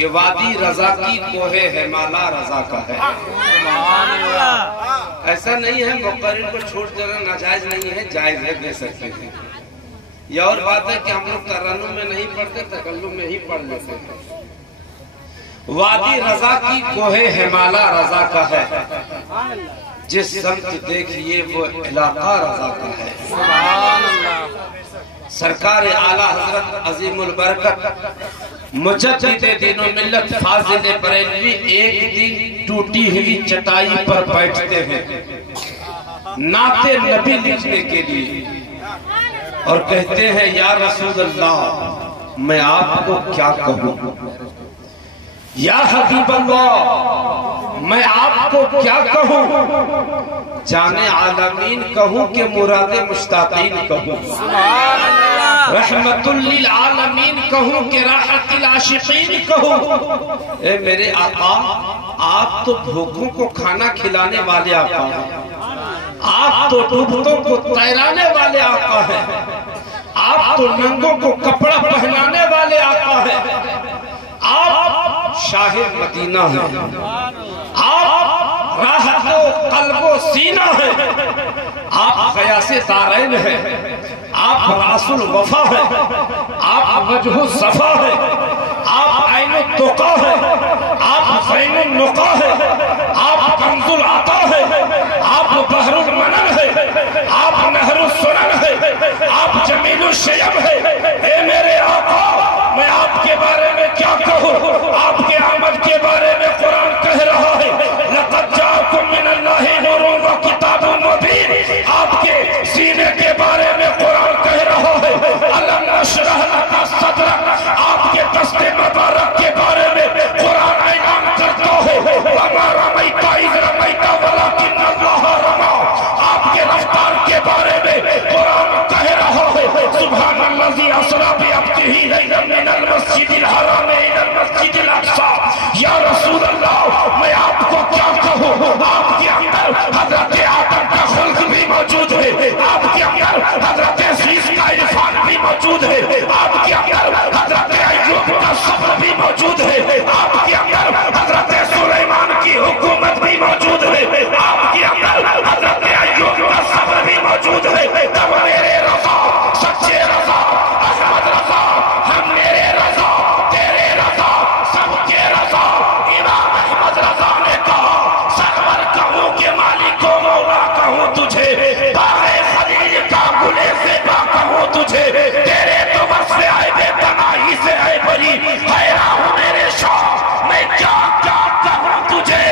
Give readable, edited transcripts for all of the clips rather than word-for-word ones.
کہ وادی رضا کی کوہ ہمالا رضا کا ہے۔ ایسا نہیں ہے مقرر کو چھوٹ دینا ناجائز نہیں ہے، جائز ہے، دے سکتے ہیں۔ یہ اور بات ہے کہ ہم لوگ ترنم میں نہیں پڑھتے، تکلم میں ہی پڑھ لیتے ہیں۔ وادی رضا کی کوہ ہمالا رضا کا ہے، جس سمت دیکھئے وہ علاقہ رضا کا ہے۔ سرکار اعلیٰ حضرت عظیم البرکت مجدد دین و ملت فاضل بریلوی ایک دن ٹوٹی ہوئی چٹائی پر بیٹھتے ہیں نعت نبی لکھنے کے لیے اور کہتے ہیں یا رسول اللہ میں آپ کو کیا کہوں، یا حبیب اللہ میں آپ کو کیا کہوں، جانے عالمین کہوں کہ مراد مشتاقین کہوں، رحمت للعالمین کہوں کہ راحت العاشقین کہوں۔ اے میرے آقا آپ تو بھوکوں کو کھانا کھلانے والے آقا ہیں، آپ تو ڈوبتوں کو تیرانے والے آقا ہیں، آپ تو ننگوں کو کپڑا پہنانے والے آقا ہیں، آپ شاہ مدینہ ہیں، آپ راحت و قلب و سینہ ہیں، آپ غیاث دارین ہیں، آپ راس الوفا ہیں، آپ وجہ الصفا ہیں، آپ عین التقا ہیں، آپ زین النقا ہیں، آپ کنز العطا ہیں، آپ بحر المنن ہیں، آپ نہر السنن ہیں، آپ جمیل الشیب ہیں۔ اے میرے آقا میں آپ کے بارے میں کیا کہوں، آپ کے آمد کے بارے میں قرآن کہہ رہا ہے لَقَدْ جَاءَكُم مِّنَ اللَّهِ نُورٌ وَكِتَابٌ مُّبِينٌ، آپ کے سینے کے بارے میں قرآن کہہ رہا ہے أَلَمْ نَشْرَحْ لَكَ صَدْرَكَ، آپ کے دست مبارک کے بارے میں قرآن اعلان کرتا ہے وَمَا رَمَيْتَ إِذْ رَمَيْتَ وَلَكِنَّ اللَّهَ رَمَى، آپ کے رفتار کے بارے میں قرآن کہہ رہا ہے سبحان الذی اسریٰ بعبدہ لیلا من المسجد الحرام الی المسجد الاقصی۔ یا رسول اللہ میں آپ کو کیا کہوں، آپ کے اندر حضرت آدم کا خلق بھی موجود ہے، آپ کے اندر حضرت عزیز کا عرفان بھی موجود ہے، آپ کے اندر حضرت ایوب کا صبر بھی موجود ہے، آپ کے اندر حضرت سلیمان کی حکومت بھی موجود ہے، آپ کے اندر حضرت ایوب کا صبر بھی موجود ہے۔ تب میرے رضا سچے رضا احمد رضا، ہم میرے رضا تیرے رضا سب کے رضا، امام احمد رضا نے کہا سرور کہوں کہ مالک و مولا کہوں تجھے، باغ خلیل کا گلے سے با کہوں تجھے، تیرے تو بس سے آئے بے تناہی سے آئے بری، حیران ہوں میرے شاہ میں کیا کیا کہوں تجھے۔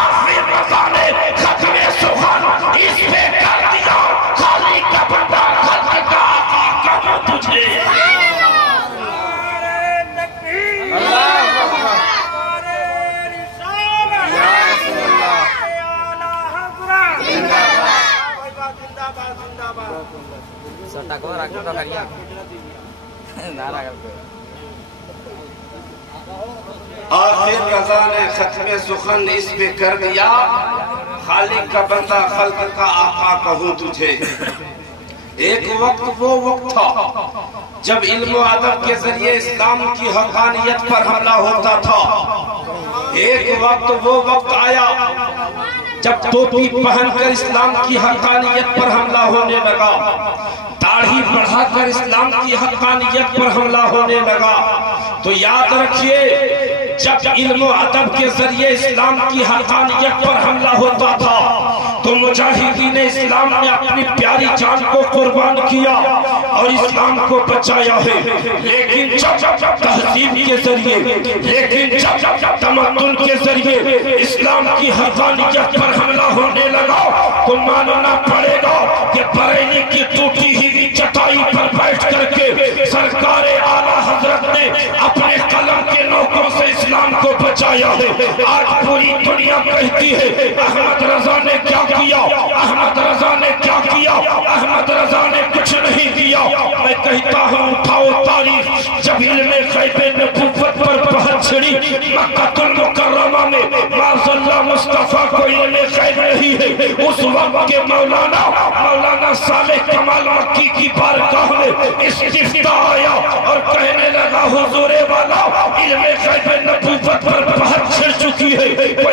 آخری رضا نے ختم سخن اس پہ کر دیا، خالی کا بندہ خلق کا آقی کہوں تجھے۔ آخر رضا نے ختم سخن اس پہ کر دیا، خالق کا بندہ خلق کا آقا کہوں تجھے۔ ایک وقت وہ وقت تھا جب علم و ادب کے ذریعے اسلام کی حقانیت پر حملہ ہوتا تھا، ایک وقت وہ وقت آیا جب ٹوپی پہن کر اسلام کی حقانیت پر حملہ ہونے لگا، داڑھی بڑھا کر اسلام کی حقانیت پر حملہ ہونے لگا۔ تو یاد رکھیے جب علم و ادب کے ذریعے اسلام کی حقانیت پر حملہ ہوتا تھا تو مجاہدین اسلام نے اپنی پیاری جان کو قربان کیا اور اسلام کو بچایا ہے، لیکن جب تہذیب کے ذریعے، لیکن جب تمدن کے ذریعے اسلام کی حقانیت پر حملہ ہونے لگا تو ماننا پڑے گا کہ بریلی کی ٹوٹی ہوئی چٹائی پر بیٹھ کر کے سرکار اعلیٰ حضرت نے اپنے قلم کے نوکوں سے اسلام کو بچایا ہے۔ آج پوری دنیا کہتی ہے احمد رضا نے کیا کیا، احمد رضا نے کیا کیا، احمد رضا نے کچھ نہیں کیا۔ میں کہتا ہوں اٹھاؤ تاریخ، جب علم غیب نبوت پر بہت چھڑی مکہ المکرمہ میں معاذ اللہ مصطفیٰ کو علم غیب نہیں ہے، اس وقت کے مولانا صالح کمال مکی کی بارگاہ میں استفتاء آیا اور کہنے لگا حضور والا علم غیب نبوت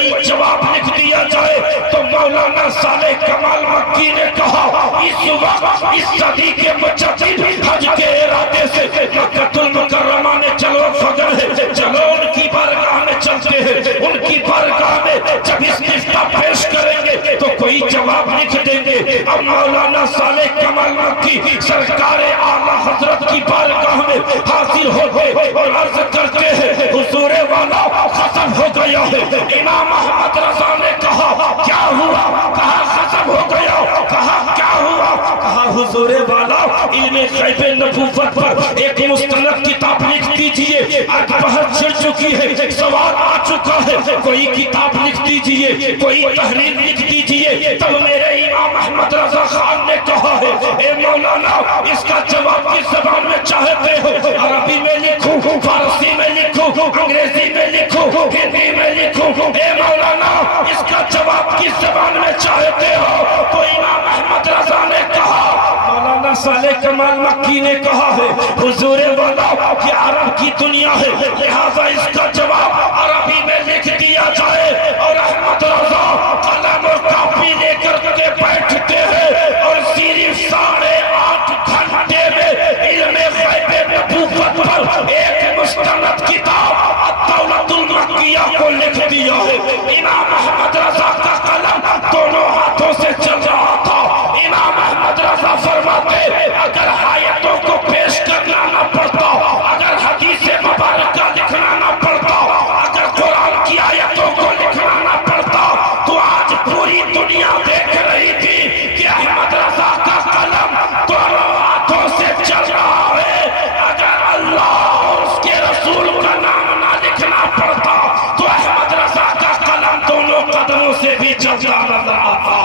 کوئی جواب لکھ دیا جائے تو مولانا صالح کمال مکی نے کہا اس وقت اس صدی کے مجدد حج کے ارادے سے مکہ المکرمہ میں چلو فضل ہے، چلو ان کی بارگاہ میں چلتے ہیں، ان کی بارگاہ میں جب استفتاء پیش کریں گے تو کوئی جواب لکھ دیں گے۔ اب مولانا صالح کمال مکی سرکار اعلیٰ حضرت کی بارگاہ میں حاضر ہو گئے اور عرض کرتے ہیں حضور والا ختم ہو گیا ہے۔ امام احمد رضا نے کہا کیا ہوا؟ کہا ختم ہو گیا۔ کہا کیا ہوا؟ کہا حضور والا علم غیب نبوت پر ایک مستند کتاب لکھ دیجئے، آج بہت چل چکی ہے، سوال آ چکا ہے، کوئی کتاب لکھ دیجئے، کوئی تحریر لکھ دیجئے۔ تب میرے امام احمد رضا خان نے کہا ہے اے مولانا اس کا جواب کس زبان میں چاہتے ہو؟ عربی میں لکھوں، فارسی میں لکھوں، انگریزی میں لکھوں، ہندی میں لکھوں؟ اے مولانا اس کا جواب کس زبان میں چاہتے ہو؟ تو امام احمد رضا نے کہا، مولانا صالح کمال مکی نے کہا ہے حضور والا کہ عرب کی دنیا ہے، لہذا اس کا جواب عربی میں لکھ دیا جائے۔ اور احمد رضا قلم اور کاپی لے کر کے بیٹھتے ہیں اور صرف 8.5 گھنٹے میں علم غیب نبوت پر ایک مستند کتاب الدولۃ المکیہ کو لکھ دیا ہے۔ امام احمد رضا کا قلم دونوں ہاتھوں سے چل رہا تھا۔ امام احمد رضا فرماتے اگر آیتوں کو پیش کرنا نہ پڑتا، اگر حدیث مبارکہ لکھنا نہ پڑتا، اگر قرآن کی آیتوں کو لکھنا نہ پڑتا تو آج پوری دنیا دیکھ رہی تھی کہ احمد رضا کا قلم دونوں ہاتھوں سے چل رہا ہے۔ اگر اللہ اور اس کے رسول کا نام نہ لکھنا پڑتا تو احمد رضا کا قلم دونوں قدموں سے بھی چلتا نظر آتا۔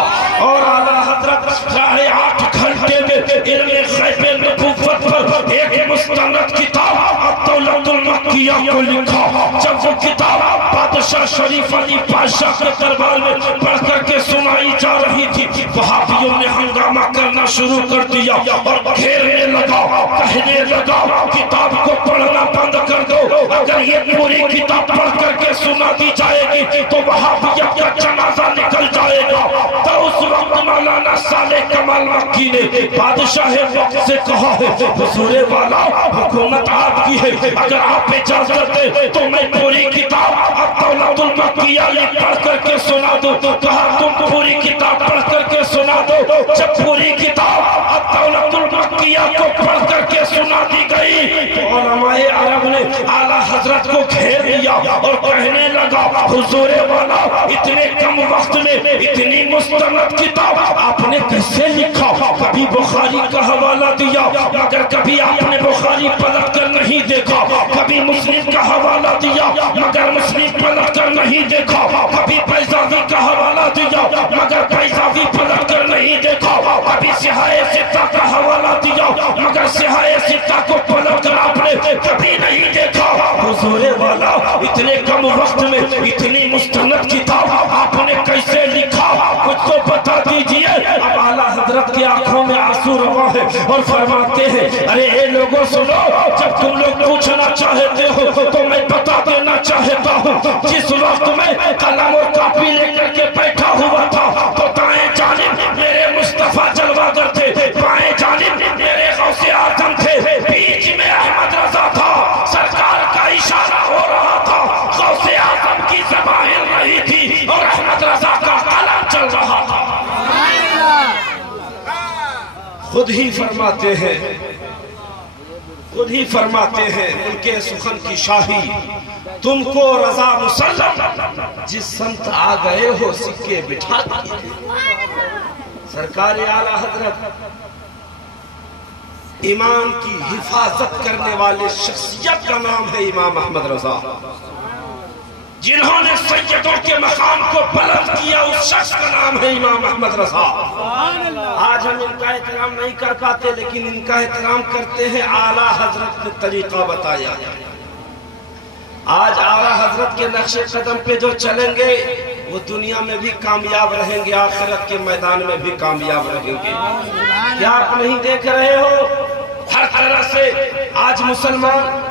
اور اعلیٰ حضرت 8.5 گھنٹے میں علم غیب نبوت پر ایک مستند کتاب الدولۃ المکیہ کو لکھا۔ جب وہ کتاب بادشاہ شریف علی بادشاہ کے دربار میں پڑھ کر کے سنائی جا رہی تھی، وہابیوں نے ہنگامہ کرنا شروع کر دیا اور گھیرنے لگا، کہنے لگا کتاب کو پڑھنا بند کر دو، اگر یہ پوری کتاب پڑھ کر کے سنا دی جائے گی تو وہابیت کا جنازہ نکل جائے گا۔ تو اس وقت مولانا صالح کمال مکی نے بادشاہ وقت سے کہا ہے حضور والا حکومت آپ کی ہے، اگر آپ اجازت دیں تو میں پوری کتاب الدولۃ المکیہ پڑھ کر کے سنا دوں۔ کہا تم پوری کتاب پڑھ کر کے سنا دو۔ جب پوری کتاب الدولۃ المکیہ کو پڑھ کر کے سنا دی گئی تو علماء عرب نے اعلیٰ حضرت کو گھیر لیا اور کہنے لگا حضور والا اتنے کم وقت میں اتنی مستند کتاب آپ نے کیسے لکھا؟ کبھی بخاری کا حوالہ دیا مگر کبھی آپ نے بخاری پلٹ کر نہیں دیکھا، کبھی مسلم کا حوالہ دیا مگر مسلم پلٹ کر نہیں دیکھا، کبھی بیضاوی کا حوالہ دیا مگر بیضاوی پلٹ کر نہیں دیکھا، کبھی صحاح ستہ کا حوالہ دیا مگر صحاح ستہ کو پلٹ کر آپ نے کبھی نہیں دیکھا۔ حضور والا اتنے کم وقت میں اتنی مستند کتاب آپ نے کیسے لکھا؟ کچھ تو بتا دیجئے۔ اب اعلیٰ حضرت کی آنکھوں میں آنسو روا ہے اور فرماتے ہیں ارے اے لوگوں سنو، جب تم لوگ پوچھنا چاہتے ہو تو میں بتا دینا چاہتا ہوں، جس وقت میں قلم اور کاپی لے کر کے بیٹھا ہوا تھا تو دائیں جانب میرے مصطفیٰ جلوگر تھے، بائیں جانب میرے غوث اعظم تھے، بیچ میں احمد رضا تھا، سرکار کا اشارہ ہو رہا تھا، غوث اعظم کی زبان ہل رہی تھی اور احمد رضا کا قلم چل رہا تھا۔ خود ہی فرماتے ہیں، خود ہی فرماتے ہیں ان کے سخن کی شاہی تم کو رضا مسلم، جس سمت آ گئے ہو سکے بٹھا دیے۔ سرکار اعلیٰ حضرت ایمان کی حفاظت کرنے والے شخصیت کا نام ہے امام احمد رضا، جنہوں نے سیدوں کے مقام کو بلند کیا اس شخص کا نام ہے امام احمد رضا۔ آج ہم ان کا احترام نہیں کر پاتے لیکن ان کا احترام کرتے ہیں، اعلیٰ حضرت نے طریقہ بتایا۔ آج اعلیٰ حضرت کے نقش قدم پہ جو چلیں گے وہ دنیا میں بھی کامیاب رہیں گے، آخرت کے میدان میں بھی کامیاب رہیں گے۔ کیا آپ نہیں دیکھ رہے ہو ہر طرح سے آج مسلمان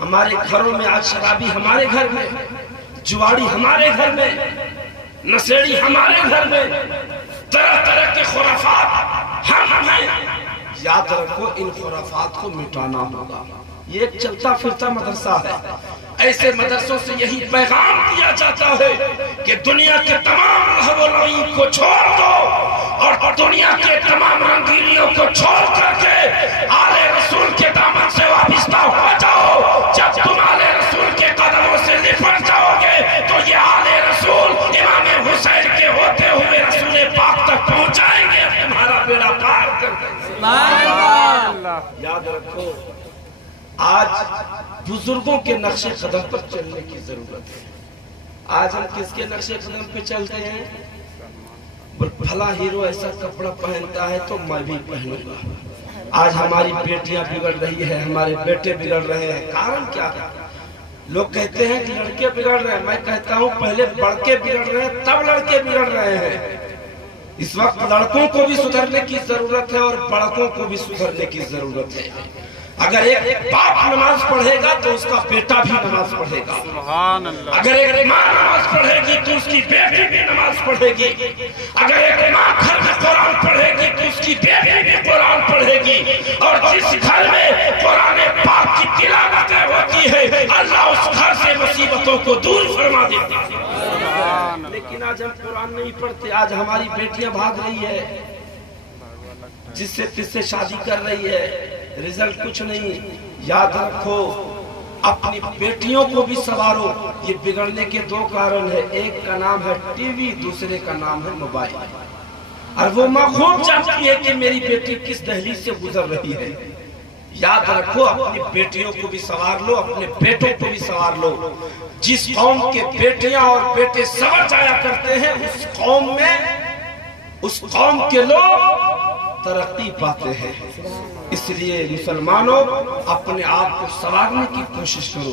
ہمارے گھروں میں آج شرابی ہمارے گھر میں، جواری ہمارے گھر میں، نشیڑی ہمارے گھر میں، طرح طرح کے خرافات ہم ہیں۔ یاد رکھو ان خرافات کو مٹانا ہوگا۔ یہ ایک چلتا پھرتا مدرسہ ہے۔ ایسے مدرسوں سے یہی پیغام دیا جاتا ہے کہ دنیا کے تمام لہو و لعب کو چھوڑ دو اور دنیا کے تمام رنگینیوں کو چھوڑ کر کے آل رسول کے دامن سے وابستہ ہو جاؤ۔ جب تم آل رسول کے قدموں سے لپٹ جاؤ گے تو یہ آل رسول امام حسین کے ہوتے ہوئے رسول پاک تک پہنچائیں گے، تمہارا بیڑا پار کر دیں گے۔ یاد رکھو آج بزرگوں کے نقش قدم پر چلنے کی ضرورت ہے۔ آج ہم کس کے نقش قدم پہ چلتے ہیں؟ بھلا ہیرو ایسا کپڑا پہنتا ہے تو میں بھی پہنوں گا۔ آج ہماری بیٹیاں بگڑ رہی ہے، ہمارے بیٹے بگڑ رہے ہیں، کارن کیا ہے؟ لوگ کہتے ہیں کہ لڑکے بگڑ رہے ہیں، میں کہتا ہوں پہلے بڑکے بگڑ رہے ہیں تب لڑکے بگڑ رہے ہیں۔ اس وقت لڑکوں کو بھی سدھرنے کی ضرورت ہے اور بڑکوں کو بھی سدھرنے کی ضرورت ہے۔ اگر ایک باپ نماز پڑھے گا تو اس کا بیٹا بھی نماز پڑھے گا۔ اگر ایک ماں نماز پڑھے گی تو اس کی بیٹی بھی نماز پڑھے گی۔ اگر ایک ماں گھر میں قرآن پڑھے گی تو اس کی بیٹی بھی قرآن پڑھے گی۔ اور جس گھر میں قرآن پاک کی تلاوتیں ہوتی ہے اللہ اس گھر سے مصیبتوں کو دور فرما دیتا ہے۔ لیکن آج ہم قرآن نہیں پڑھتے، آج ہماری بیٹیاں بھاگ رہی ہے، جس سے تس سے شادی کر رہی ہے، رزلٹ کچھ نہیں۔ یاد رکھو اپنی بیٹیوں کو بھی سنوارو۔ یہ بگڑنے کے دو کارن ہیں، ایک کا نام ہے ٹی وی، دوسرے کا نام ہے موبائل۔ اور وہ ماں خوب جانتی ہے کہ میری بیٹی کس دہلیز سے گزر رہی ہے۔ یاد رکھو اپنی بیٹیوں کو بھی سنوار لو، اپنے بیٹوں کو بھی سنوار لو۔ جس قوم کے بیٹیاں اور بیٹے سنور جایا کرتے ہیں اس قوم میں اس قوم کے لوگ ترقی پاتے ہیں۔ اس لیے مسلمانوں اپنے آپ کو سنوارنے کی کوشش کرو،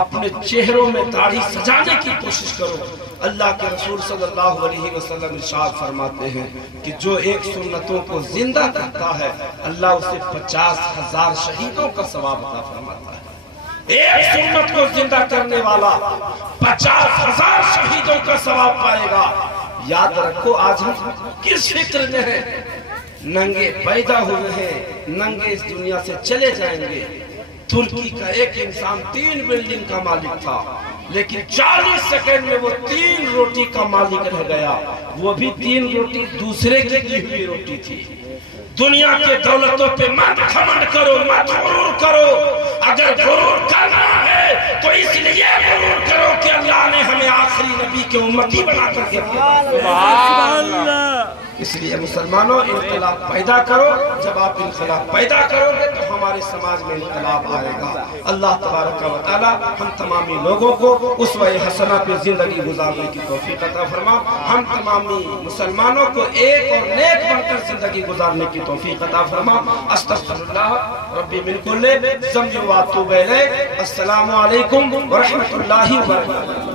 اپنے چہروں میں داڑھی سجانے کی کوشش کرو۔ اللہ کے رسول صلی اللہ علیہ وسلم ارشاد فرماتے ہیں کہ جو ایک سنتوں کو زندہ کرتا ہے اللہ اسے 50,000 شہیدوں کا ثواب عطا فرماتا ہے۔ ایک سنت کو زندہ کرنے والا 50,000 شہیدوں کا ثواب پائے گا۔ یاد رکھو آج ہم کس فکر میں ہیں؟ ننگے پیدا ہوئے ہیں، ننگے اس دنیا سے چلے جائیں گے۔ ترکی کا ایک انسان 3 بلڈنگ کا مالک تھا، لیکن 40 سیکنڈ میں وہ 3 روٹی کا مالک رہ گیا۔ وہ بھی 3 روٹی دوسرے کی دی ہوئی روٹی تھی۔ دنیا کے دولتوں پہ مت گھمنڈ کرو، مت غرور کرو۔ اگر غرور کرنا ہے تو اس لیے غرور کرو کہ اللہ نے ہمیں آخری نبی کے امتی بنا کر کے دیا۔ اس لیے مسلمانوں انقلاب پیدا کرو۔ جب آپ انقلاب پیدا کرو گے تو ہمارے سماج میں انقلاب آئے گا۔ اللہ تبارک و تعالی ہم تمامی لوگوں کو اسوہ حسنہ پہ زندگی گزارنے کی توفیق عطا فرما۔ ہم تمامی مسلمانوں کو ایک اور نیک بن کر زندگی گزارنے کی توفیق عطا فرما۔ استغفر اللہ ربی من کل ذنب و اتوب الیہ۔ السلام علیکم ورحمۃ اللہ وبرکاتہ۔